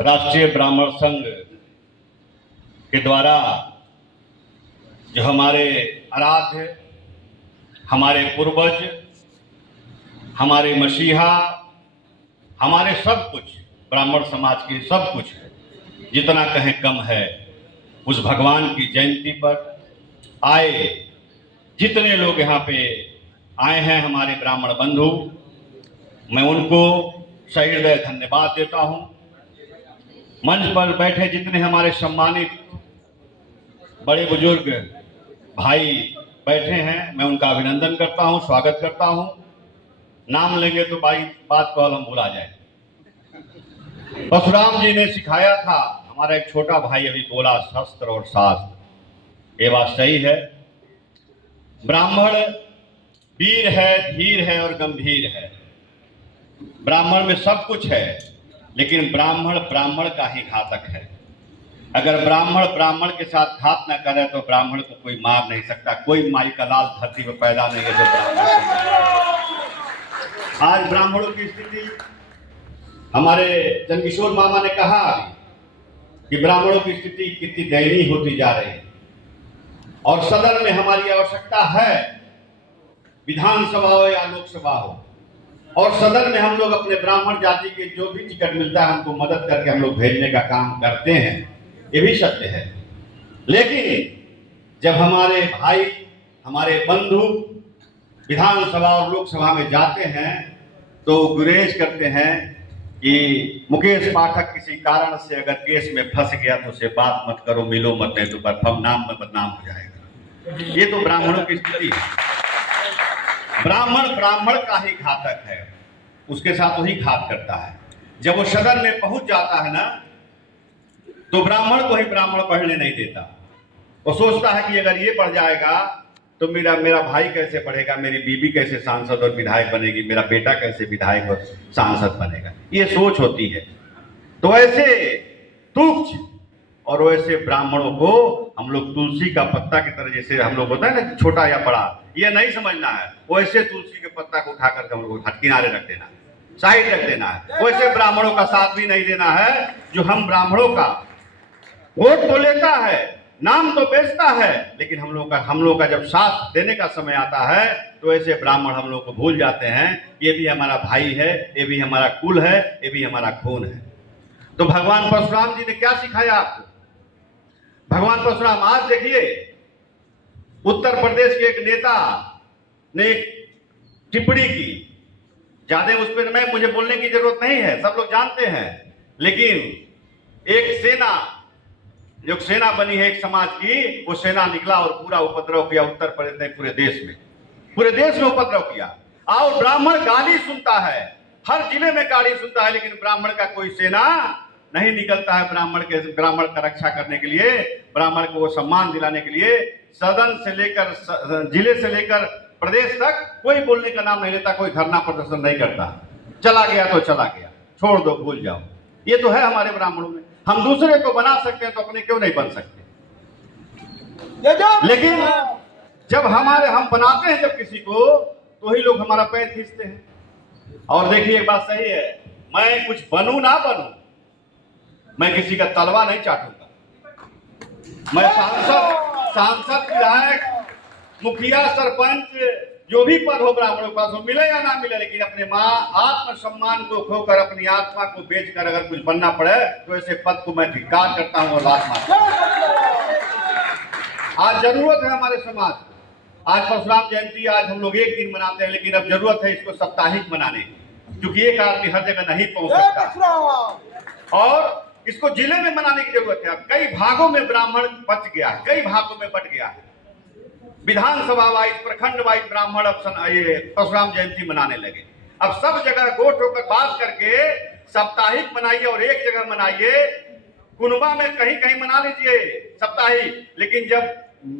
राष्ट्रीय ब्राह्मण संघ के द्वारा जो हमारे आराध्य, हमारे पूर्वज, हमारे मसीहा, हमारे सब कुछ ब्राह्मण समाज के सब कुछ जितना कहें कम है, उस भगवान की जयंती पर आए जितने लोग यहाँ पे आए हैं हमारे ब्राह्मण बंधु, मैं उनको सही हृदय धन्यवाद देता हूँ। मंच पर बैठे जितने हमारे सम्मानित बड़े बुजुर्ग भाई बैठे हैं, मैं उनका अभिनंदन करता हूँ, स्वागत करता हूँ। नाम लेंगे तो बात को हम भुला जाए। परशुराम जी ने सिखाया था, हमारा एक छोटा भाई अभी बोला शस्त्र और शास्त्र, ये बात सही है। ब्राह्मण वीर है, धीर है और गंभीर है। ब्राह्मण में सब कुछ है, लेकिन ब्राह्मण ब्राह्मण का ही घातक है। अगर ब्राह्मण ब्राह्मण के साथ घात न करे तो ब्राह्मण को कोई मार नहीं सकता। कोई माई का लाल धरती पर पैदा नहीं है जो ब्राह्मण। आज ब्राह्मणों की स्थिति, हमारे चंद्रकिशोर मामा ने कहा कि ब्राह्मणों की स्थिति कितनी दयनीय होती जा रही है और सदन में हमारी आवश्यकता है, विधानसभा हो या लोकसभा हो, और सदन में हम लोग अपने ब्राह्मण जाति के जो भी टिकट मिलता है हमको मदद करके हम लोग भेजने का काम करते हैं, ये भी सत्य है। लेकिन जब हमारे भाई, हमारे बंधु विधानसभा और लोकसभा में जाते हैं तो गुरेज करते हैं कि मुकेश पाठक किसी कारण से अगर केस में फंस गया तो उसे बात मत करो, मिलो मत, नहीं तो पर नाम में बदनाम हो जाएगा। ये तो ब्राह्मणों की स्थिति है। ब्राह्मण ब्राह्मण का ही घातक है, उसके साथ वही घात करता है। जब वो सदन में पहुंच जाता है ना, तो ब्राह्मण को ही ब्राह्मण पढ़ने नहीं देता। वो सोचता है कि अगर ये पढ़ जाएगा तो मेरा भाई कैसे पढ़ेगा, मेरी बीबी कैसे सांसद और विधायक बनेगी, मेरा बेटा कैसे विधायक और सांसद बनेगा, ये सोच होती है। तो ऐसे तुच्छ और वैसे ब्राह्मणों को हम लोग तुलसी का पत्ता की तरह, जैसे हम लोग होता है ना छोटा या बड़ा, ये नहीं समझना है। वैसे तुलसी के पत्ता को उठा करके हम लोग किनारे रख देना, साइड रख देना है। वैसे ब्राह्मणों का साथ भी नहीं देना है। जो हम ब्राह्मणों का वोट तो लेता है, नाम तो बेचता है, लेकिन हम लोग का जब साथ देने का समय आता है तो ऐसे ब्राह्मण हम लोग को भूल जाते हैं। ये भी हमारा भाई है, ये भी हमारा कुल है, ये भी हमारा खून है। तो भगवान परशुराम जी ने क्या सिखाया आपको? भगवान परशुराम, आज देखिए उत्तर प्रदेश के एक नेता ने एक टिप्पणी की, ज्यादा उस पर मुझे बोलने की जरूरत नहीं है, सब लोग जानते हैं। लेकिन एक सेना, जो सेना बनी है एक समाज की, वो सेना निकला और पूरा उपद्रव किया उत्तर प्रदेश में, पूरे देश में उपद्रव किया। और ब्राह्मण गाली सुनता है, हर जिले में गाली सुनता है, लेकिन ब्राह्मण का कोई सेना नहीं निकलता है ब्राह्मण का रक्षा करने के लिए, ब्राह्मण को वो सम्मान दिलाने के लिए। सदन से लेकर जिले से लेकर प्रदेश तक कोई बोलने का नाम नहीं लेता, कोई धरना प्रदर्शन नहीं करता। चला गया तो चला गया, छोड़ दो, भूल जाओ। ये तो है हमारे ब्राह्मणों में। हम दूसरे को बना सकते हैं तो अपने क्यों नहीं बन सकते? लेकिन जब हम बनाते हैं जब किसी को, तो ही लोग हमारा पैर खींचते हैं। और देखिए एक बात सही है, मैं कुछ बनूं ना बनूं, मैं किसी का तलवा नहीं चाटूंगा। मैं सांसद, विधायक, मुखिया, सरपंच, जो भी पद हो ब्राह्मणों के पास हो, मिले या ना मिले, लेकिन अपने आत्मसम्मान को खोकर, अपनी आत्मा को बेचकर अगर कुछ बनना पड़े तो ऐसे पद को मैं धिक्कार करता हूं और लात मारता हूं। आज जरूरत है हमारे समाज को। आज परशुराम जयंती आज हम लोग एक दिन मनाते हैं, लेकिन अब जरूरत है इसको साप्ताहिक मनाने की, क्योंकि एक आदमी हर जगह नहीं पहुंच सकता और इसको जिले में मनाने की जरूरत है। अब कई भागों में ब्राह्मण बच गया है, कई भागों में बट गया है। विधानसभा वाइज, प्रखंड वाइज ब्राह्मण अब ये परशुराम जयंती मनाने लगे। अब सब जगह गोट होकर बात करके साप्ताहिक मनाइए और एक जगह मनाइए। कुनबा में कहीं कहीं मना लीजिए साप्ताहिक, लेकिन जब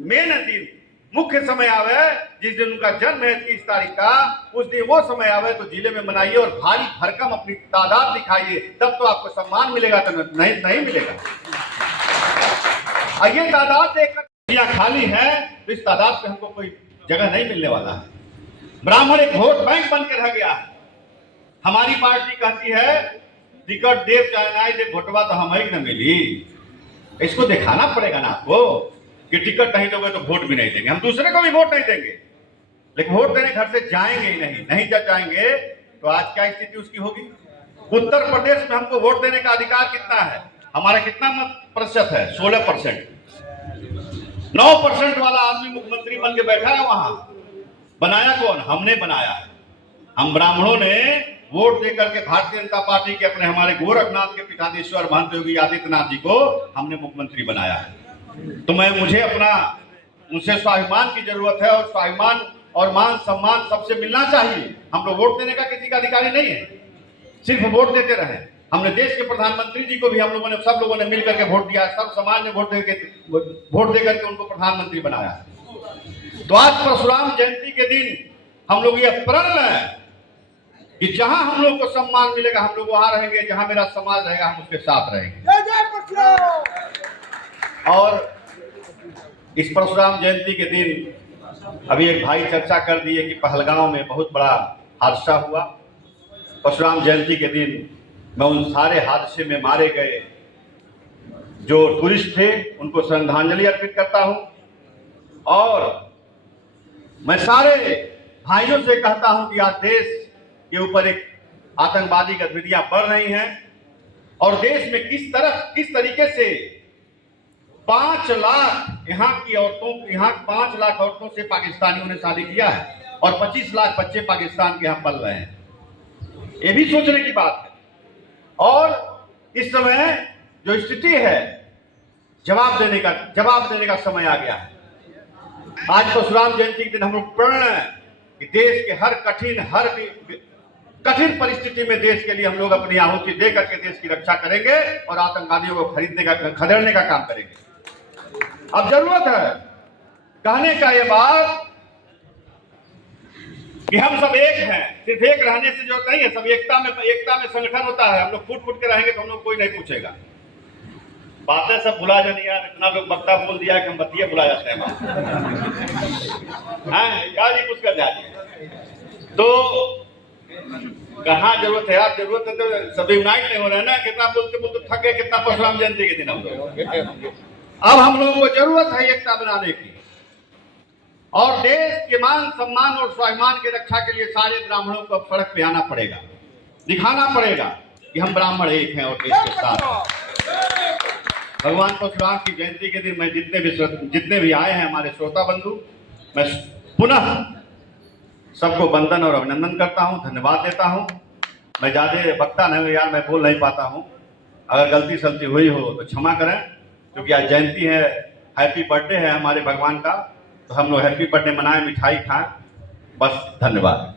मेन दिन, मुख्य समय आवे, जिस दिन उनका जन्म है 30 तारीख का, उस दिन वो समय आवे तो जिले में मनाइए और भारी भरकम अपनी तादाद दिखाइए, तब तो आपको सम्मान मिलेगा, तो नहीं मिलेगा। ये तादाद देखकर खाली है तो इस तादाद पे हमको कोई जगह नहीं मिलने वाला है। ब्राह्मण एक वोट बैंक बन के रह गया है। हमारी पार्टी कहती है टिकट देव चाहे ना दे, वोटवा तो हमें न मिली। इसको दिखाना पड़ेगा ना आपको कि टिकट नहीं दोगे तो वोट भी नहीं देंगे। हम दूसरे को भी वोट नहीं देंगे, लेकिन वोट देने घर से जाएंगे ही नहीं जब जाएंगे तो आज क्या स्थिति उसकी होगी। उत्तर प्रदेश में हमको वोट देने का अधिकार कितना है? हमारा कितना मत प्रतिशत है? 16%। 9% वाला आदमी मुख्यमंत्री बन के बैठा है वहां। बनाया कौन? हमने बनाया है। हम ब्राह्मणों ने वोट देकर के भारतीय जनता पार्टी के अपने हमारे गोरखनाथ के पीठाधीश्वर महंत योगी आदित्यनाथ जी को हमने मुख्यमंत्री बनाया है। तो मुझे अपना उनसे स्वाभिमान की जरूरत है, और स्वाभिमान और मान सम्मान सबसे मिलना चाहिए। हम लोग वोट देने का किसी का अधिकारी नहीं है, सिर्फ वोट देते रहे। हमने देश के प्रधानमंत्री जी को भी हम लोगों ने, सब लोगों ने मिलकर के वोट दिया, सब समाज ने वोट देकर के उनको प्रधानमंत्री बनाया। तो आज परशुराम जयंती के दिन हम लोग ये प्रण लें कि जहां हम लोग को सम्मान मिलेगा हम लोग वहां रहेंगे, जहां मेरा समाज रहेगा हम उसके साथ रहेंगे। और इस परशुराम जयंती के दिन अभी एक भाई चर्चा कर दिए कि पहलगांव में बहुत बड़ा हादसा हुआ। परशुराम जयंती के दिन मैं उन सारे हादसे में मारे गए जो टूरिस्ट थे उनको श्रद्धांजलि अर्पित करता हूं, और मैं सारे भाइयों से कहता हूं कि आज देश के ऊपर एक आतंकवादी गतिविधियां बढ़ रही हैं, और देश में किस तरीके से 5 लाख यहाँ की औरतों, यहाँ 5 लाख औरतों से पाकिस्तानियों ने शादी किया है, और 25 लाख बच्चे पाकिस्तान के यहाँ पल रहे हैं। ये भी सोचने की बात है। और इस समय जो स्थिति है, जवाब देने का समय आ गया है। आज परशुराम जयंती के दिन हम लोग प्रण है कि देश के हर कठिन परिस्थिति में देश के लिए हम लोग अपनी आहुति दे करके देश की रक्षा करेंगे, और आतंकवादियों को खदेड़ने का काम करेंगे। अब जरूरत है कहने का ये बात कि हम सब एक हैं। सिर्फ एक रहने से जो नहीं है, सब एकता में संगठन होता है। हम लोग फूट के रहेंगे तो हम लोग कोई नहीं पूछेगा। बातें सब भुला जानी यार, इतना लोग वक्ता बोल दिया कि हम बतिया भुला जाते हैं। कुछ कर जाए तो कहाँ जरूरत है यार? जरूरत है तो सब यूनाइट नहीं हो रहे हैं ना। कितना बोलते थक गए, कितना परशुराम जयंती के दिन हम लोग। अब हम लोगों को जरूरत है एकता बनाने की, और देश के मान सम्मान और स्वाभिमान की रक्षा के लिए सारे ब्राह्मणों को सड़क पे आना पड़ेगा, दिखाना पड़ेगा कि हम ब्राह्मण एक हैं और देश के साथ। भगवान परशुराम की जयंती के दिन मैं जितने भी आए हैं हमारे श्रोता बंधु, मैं पुनः सबको वंदन और अभिनंदन करता हूं, धन्यवाद देता हूं। मैं ज्यादा वक्ता नहीं हूं यार, मैं बोल नहीं पाता हूं। अगर गलती सलती हुई हो तो क्षमा करें, क्योंकि आज जयंती है, हैप्पी बर्थडे है हमारे भगवान का। तो हम लोग हैप्पी बर्थडे मनाएं, मिठाई खाएं, बस। धन्यवाद।